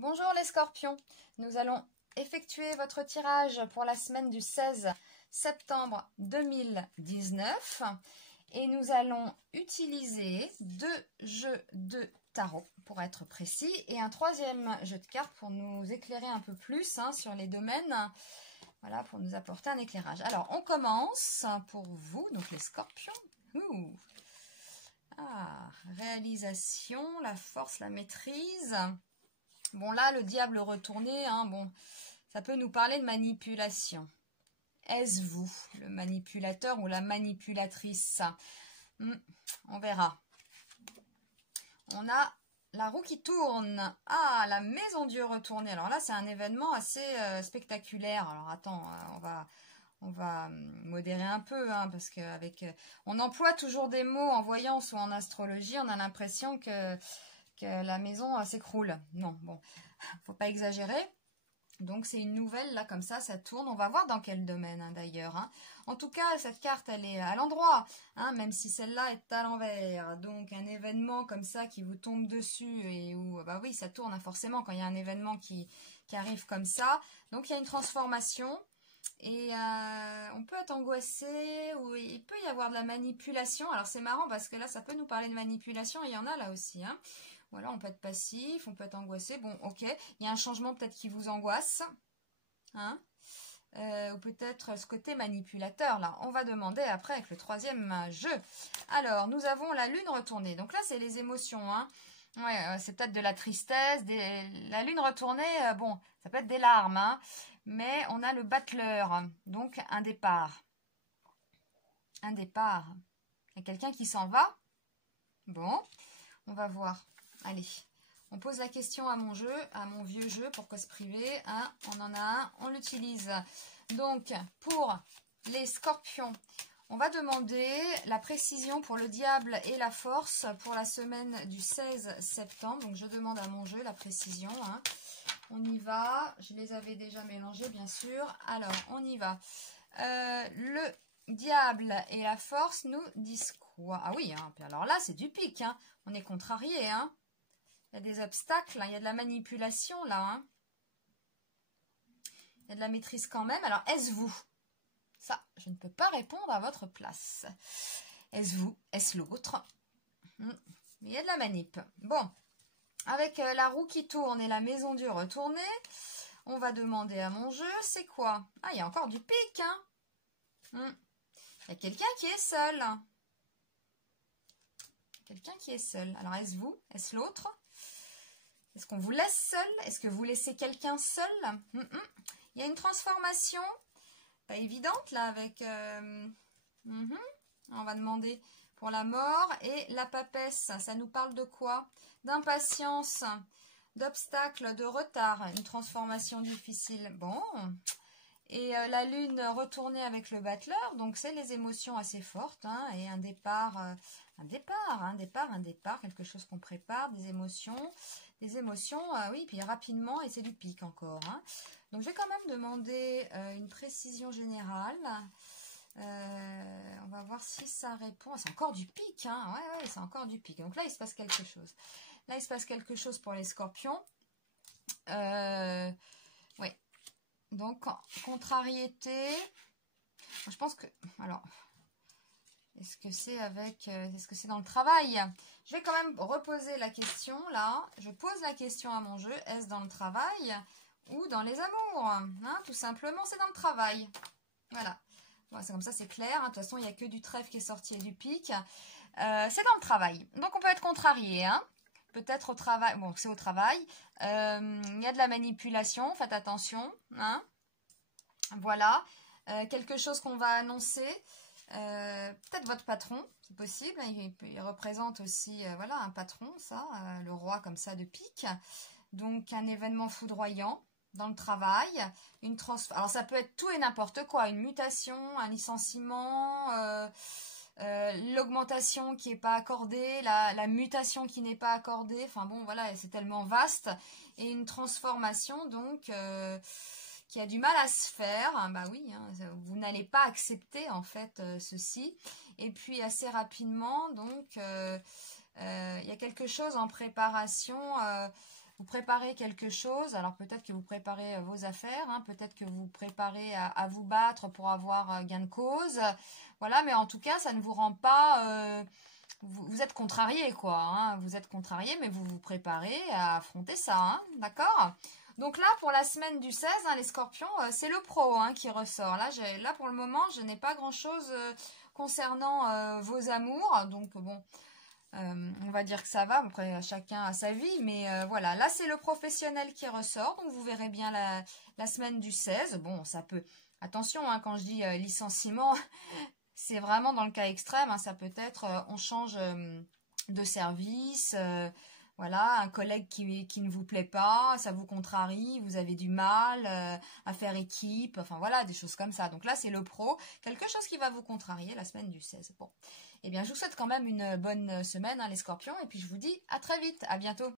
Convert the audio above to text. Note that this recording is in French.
Bonjour les scorpions, nous allons effectuer votre tirage pour la semaine du 16 septembre 2019 et nous allons utiliser 2 jeux de tarot pour être précis et un 3e jeu de cartes pour nous éclairer un peu plus sur les domaines, voilà, pour nous apporter un éclairage. Alors on commence pour vous, donc les scorpions. Réalisation, la force, la maîtrise. Bon, là, le diable retourné, bon, ça peut nous parler de manipulation. Est-ce vous, le manipulateur ou la manipulatrice? On verra. On a la roue qui tourne. Ah, la maison Dieu retournée. Alors là, c'est un événement assez spectaculaire. Alors attends, on va modérer un peu, parce qu'avec on emploie toujours des mots en voyance ou en astrologie, on a l'impression que la maison s'écroule. Non, bon, faut pas exagérer. Donc c'est une nouvelle, là, comme ça tourne. On va voir dans quel domaine, d'ailleurs. En tout cas, cette carte, elle est à l'endroit, même si celle-là est à l'envers. Donc un événement comme ça qui vous tombe dessus et où, bah oui, ça tourne forcément quand il y a un événement qui arrive comme ça. Donc il y a une transformation. Et on peut être angoissé, ou il peut y avoir de la manipulation. Alors c'est marrant parce que là, ça peut nous parler de manipulation, et il y en a là aussi. Voilà, on peut être passif, on peut être angoissé. Bon, ok, il y a un changement peut-être qui vous angoisse. Ou peut-être ce côté manipulateur, là. On va demander après avec le 3e jeu. Alors, nous avons la lune retournée. Donc là, c'est les émotions, Ouais, c'est peut-être de la tristesse, la lune retournée, bon, ça peut être des larmes, mais on a le battleur, donc un départ. Un départ. Il y a quelqu'un qui s'en va. Bon, on va voir. Allez, on pose la question à mon jeu, à mon vieux jeu, pourquoi se priver, on en a un, on l'utilise. Donc, pour les scorpions, on va demander la précision pour le diable et la force pour la semaine du 16 septembre. Donc, je demande à mon jeu la précision. On y va. Je les avais déjà mélangés, bien sûr. Alors, on y va. Le diable et la force nous disent quoi? Ah oui, alors là, c'est du pic. On est contrarié. Il y a des obstacles, il y a de la manipulation, là. Il y a de la maîtrise quand même. Alors, est-ce vous? Ça, je ne peux pas répondre à votre place. Est-ce vous? Est-ce l'autre? Il y a de la manip. Bon, avec la roue qui tourne et la maison Dieu retournée, on va demander à mon jeu, c'est quoi? Ah, il y a encore du pic, Il y a quelqu'un qui est seul. Quelqu'un qui est seul. Alors, est-ce vous? Est-ce l'autre? Est-ce qu'on vous laisse seul? Est-ce que vous laissez quelqu'un seul? Il y a une transformation pas évidente là avec on va demander pour la mort et la papesse. Ça nous parle de quoi? D'impatience, d'obstacles, de retard, une transformation difficile. Bon, et la lune retournée avec le battleur, donc c'est les émotions assez fortes, et un départ, quelque chose qu'on prépare, des émotions, oui, puis rapidement, et c'est du pic encore. Donc je vais quand même demander une précision générale. On va voir si ça répond. C'est encore du pic, ouais, c'est encore du pic. Donc là, il se passe quelque chose. Là, il se passe quelque chose pour les scorpions. Oui. Donc, contrariété. Je pense que... Alors, est-ce que c'est avec... Est-ce que c'est dans le travail? Je vais quand même reposer la question, là. Je pose la question à mon jeu. Est-ce dans le travail ou dans les amours? Tout simplement, c'est dans le travail. Voilà. Bon, c'est comme ça, c'est clair. De toute façon, il n'y a que du trèfle qui est sorti et du pic. C'est dans le travail. Donc, on peut être contrarié, Peut-être au travail. Bon, c'est au travail. Il y a de la manipulation. Faites attention, Voilà. Quelque chose qu'on va annoncer. Peut-être votre patron, c'est possible. Il représente aussi, voilà, un patron, ça. Le roi comme ça de pique. Donc, un événement foudroyant dans le travail. Alors, ça peut être tout et n'importe quoi. Une mutation, un licenciement, l'augmentation qui n'est pas accordée, la mutation qui n'est pas accordée. Enfin bon, voilà, c'est tellement vaste. Et une transformation, donc... qui a du mal à se faire, bah oui, vous n'allez pas accepter en fait ceci. Et puis assez rapidement, donc il y a quelque chose en préparation vous préparez quelque chose. Alors peut-être que vous préparez vos affaires, hein, peut-être que vous préparez à vous battre pour avoir gain de cause. Voilà, mais en tout cas, ça ne vous rend pas... vous êtes contrarié, quoi. Hein, vous êtes contrarié, mais vous vous préparez à affronter ça, hein, d'accord? Donc là, pour la semaine du 16, hein, les scorpions, c'est le pro hein, qui ressort. Là, pour le moment, je n'ai pas grand-chose concernant vos amours. Donc bon, on va dire que ça va. Après, chacun a sa vie. Mais voilà, là, c'est le professionnel qui ressort. Donc vous verrez bien la semaine du 16. Bon, ça peut... Attention, hein, quand je dis licenciement, c'est vraiment dans le cas extrême. Hein, ça peut être, on change de service... voilà, un collègue qui ne vous plaît pas, ça vous contrarie, vous avez du mal à faire équipe, enfin voilà, des choses comme ça. Donc là, c'est le pro, quelque chose qui va vous contrarier la semaine du 16. Bon, eh bien, je vous souhaite quand même une bonne semaine, hein, les scorpions, et puis je vous dis à très vite, à bientôt.